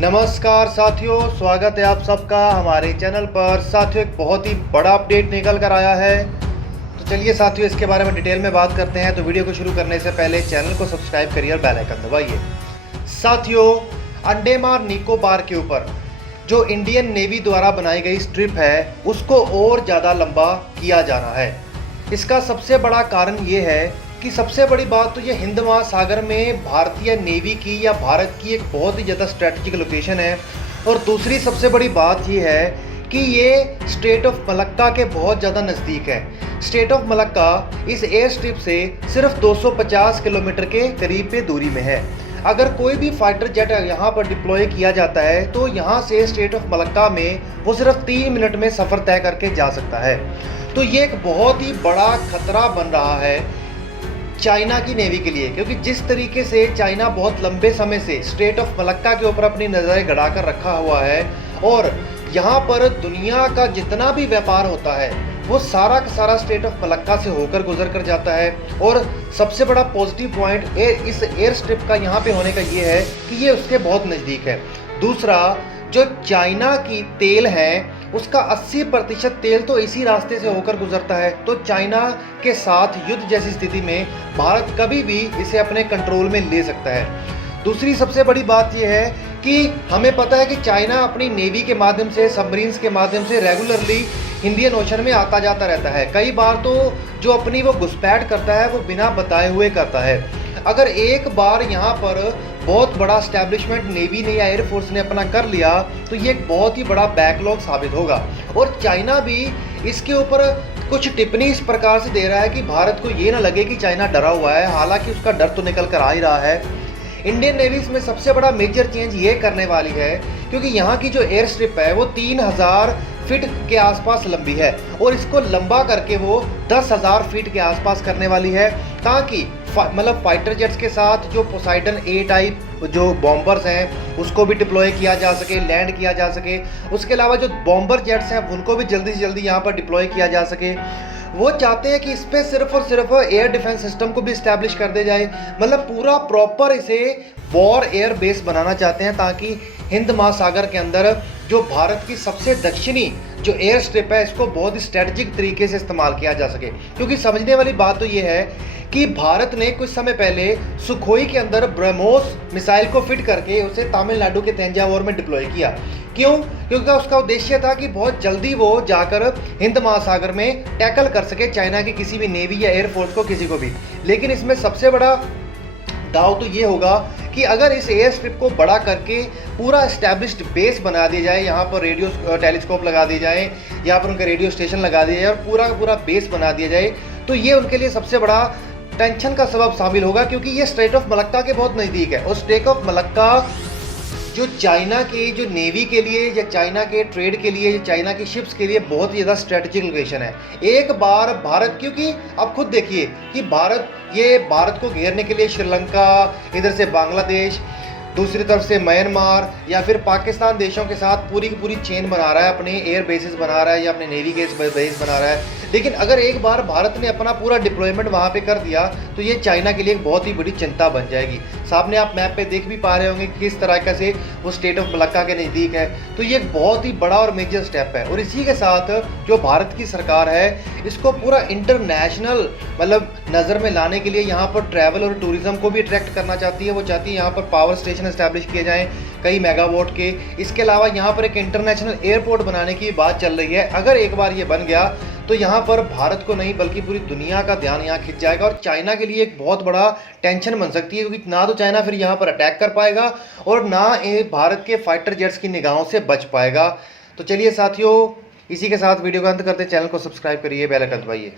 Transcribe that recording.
नमस्कार साथियों, स्वागत है आप सबका हमारे चैनल पर। साथियों, एक बहुत ही बड़ा अपडेट निकल कर आया है। तो चलिए साथियों, इसके बारे में डिटेल में बात करते हैं। तो वीडियो को शुरू करने से पहले चैनल को सब्सक्राइब करिए और बेल आइकन दबाइए। साथियों, अंडमान निकोबार के ऊपर जो इंडियन नेवी द्वारा बनाई गई स्ट्रिप है उसको और ज़्यादा लंबा किया जाना है। इसका सबसे बड़ा कारण ये है कि सबसे बड़ी बात तो ये हिंद महासागर में भारतीय नेवी की या भारत की एक बहुत ही ज़्यादा स्ट्रेटजिक लोकेशन है। और दूसरी सबसे बड़ी बात ये है कि ये स्ट्रेट ऑफ मलक्का के बहुत ज़्यादा नज़दीक है। स्ट्रेट ऑफ मलक्का इस एयर स्ट्रिप से सिर्फ 250 किलोमीटर के करीब पे दूरी में है। अगर कोई भी फाइटर जेट यहाँ पर डिप्लॉय किया जाता है तो यहाँ से स्ट्रेट ऑफ मलक्का में वो सिर्फ 3 मिनट में सफ़र तय करके जा सकता है। तो ये एक बहुत ही बड़ा खतरा बन रहा है चाइना की नेवी के लिए, क्योंकि जिस तरीके से चाइना बहुत लंबे समय से स्ट्रेट ऑफ मलक्का के ऊपर अपनी नज़रें गड़ा कर रखा हुआ है और यहाँ पर दुनिया का जितना भी व्यापार होता है वो सारा का सारा स्ट्रेट ऑफ मलक्का से होकर गुजर कर जाता है। और सबसे बड़ा पॉजिटिव पॉइंट इस एयर स्ट्रिप का यहाँ पे होने का ये है कि ये उसके बहुत नज़दीक है। दूसरा, जो चाइना की तेल है उसका 80% तेल तो इसी रास्ते से होकर गुजरता है। तो चाइना के साथ युद्ध जैसी स्थिति में भारत कभी भी इसे अपने कंट्रोल में ले सकता है। दूसरी सबसे बड़ी बात यह है कि हमें पता है कि चाइना अपनी नेवी के माध्यम से, सबमरीन्स के माध्यम से रेगुलरली इंडियन ओशन में आता जाता रहता है। कई बार तो जो अपनी वो घुसपैठ करता है वो बिना बताए हुए करता है। अगर एक बार यहाँ पर बहुत बड़ा स्टैब्लिशमेंट नेवी ने या एयरफोर्स ने अपना कर लिया तो ये एक बहुत ही बड़ा बैकलॉग साबित होगा। और चाइना भी इसके ऊपर कुछ टिप्पणी इस प्रकार से दे रहा है कि भारत को ये ना लगे कि चाइना डरा हुआ है, हालांकि उसका डर तो निकल कर आ ही रहा है। इंडियन नेवी इसमें सबसे बड़ा मेजर चेंज ये करने वाली है क्योंकि यहाँ की जो एयर स्ट्रिप है वो 3000 फीट के आसपास लंबी है और इसको लंबा करके वो 10,000 फीट के आसपास करने वाली है, ताकि मतलब फाइटर जेट्स के साथ जो पोसाइडन ए टाइप जो बॉम्बर्स हैं उसको भी डिप्लॉय किया जा सके, लैंड किया जा सके। उसके अलावा जो बॉम्बर जेट्स हैं उनको भी जल्दी से जल्दी यहाँ पर डिप्लॉय किया जा सके। वो चाहते हैं कि इस पर सिर्फ और सिर्फ एयर डिफेंस सिस्टम को भी इस्टेब्लिश कर दिया जाए, मतलब पूरा प्रॉपर इसे वॉर एयर बेस बनाना चाहते हैं, ताकि हिंद महासागर के अंदर जो भारत की सबसे दक्षिणी जो एयर स्ट्रिप है इसको बहुत ही स्ट्रेटजिक तरीके से इस्तेमाल किया जा सके। क्योंकि समझने वाली बात तो ये है कि भारत ने कुछ समय पहले सुखोई के अंदर ब्रह्मोस मिसाइल को फिट करके उसे तमिलनाडु के तंजावुर में डिप्लॉय किया। क्यों? क्योंकि उसका उद्देश्य था कि बहुत जल्दी वो जाकर हिंद महासागर में टैकल कर सके चाइना की किसी भी नेवी या एयरफोर्स को, किसी को भी। लेकिन इसमें सबसे बड़ा दाव तो ये होगा कि अगर इस एयर स्ट्रिप को बड़ा करके पूरा एस्टैब्लिश्ड बेस बना दिया जाए, यहाँ पर रेडियो टेलीस्कोप लगा दिए जाए, यहाँ पर उनका रेडियो स्टेशन लगा दिया जाए और पूरा का पूरा बेस बना दिया जाए, तो ये उनके लिए सबसे बड़ा टेंशन का सबब शामिल होगा। क्योंकि ये स्ट्रेट ऑफ मलक्का के बहुत नज़दीक है और स्ट्रेट ऑफ मलक्का जो चाइना के जो नेवी के लिए या चाइना के ट्रेड के लिए, चाइना की शिप्स के लिए बहुत ही ज़्यादा स्ट्रेटजिक लोकेशन है। एक बार भारत, क्योंकि आप खुद देखिए कि भारत को घेरने के लिए श्रीलंका, इधर से बांग्लादेश, दूसरी तरफ से म्यांमार या फिर पाकिस्तान देशों के साथ पूरी की पूरी चेन बना रहा है, अपने एयर बेसिस बना रहा है या अपने नेवी के बेस बना रहा है। लेकिन अगर एक बार भारत ने अपना पूरा डिप्लॉयमेंट वहाँ पे कर दिया तो ये चाइना के लिए एक बहुत ही बड़ी चिंता बन जाएगी। सामने आप मैप पे देख भी पा रहे होंगे किस तरह से वो स्ट्रेट ऑफ मलक्का के नज़दीक है। तो ये एक बहुत ही बड़ा और मेजर स्टेप है। और इसी के साथ जो भारत की सरकार है इसको पूरा इंटरनेशनल मतलब नज़र में लाने के लिए यहाँ पर ट्रैवल और टूरिज्म को भी अट्रैक्ट करना चाहती है। वो चाहती है यहाँ पर पावर स्टेशन एस्टैब्लिश किए जाएँ कई मेगावाट के। इसके अलावा यहाँ पर एक इंटरनेशनल एयरपोर्ट बनाने की बात चल रही है। अगर एक बार ये बन गया तो यहाँ पर भारत को नहीं बल्कि पूरी दुनिया का ध्यान यहाँ खिंच जाएगा और चाइना के लिए एक बहुत बड़ा टेंशन बन सकती है, क्योंकि ना तो चाइना फिर यहाँ पर अटैक कर पाएगा और ना भारत के फाइटर जेट्स की निगाहों से बच पाएगा। तो चलिए साथियों, इसी के साथ वीडियो का अंत करते हैं। चैनल को सब्सक्राइब करिए, बेल आइकन दबाइए।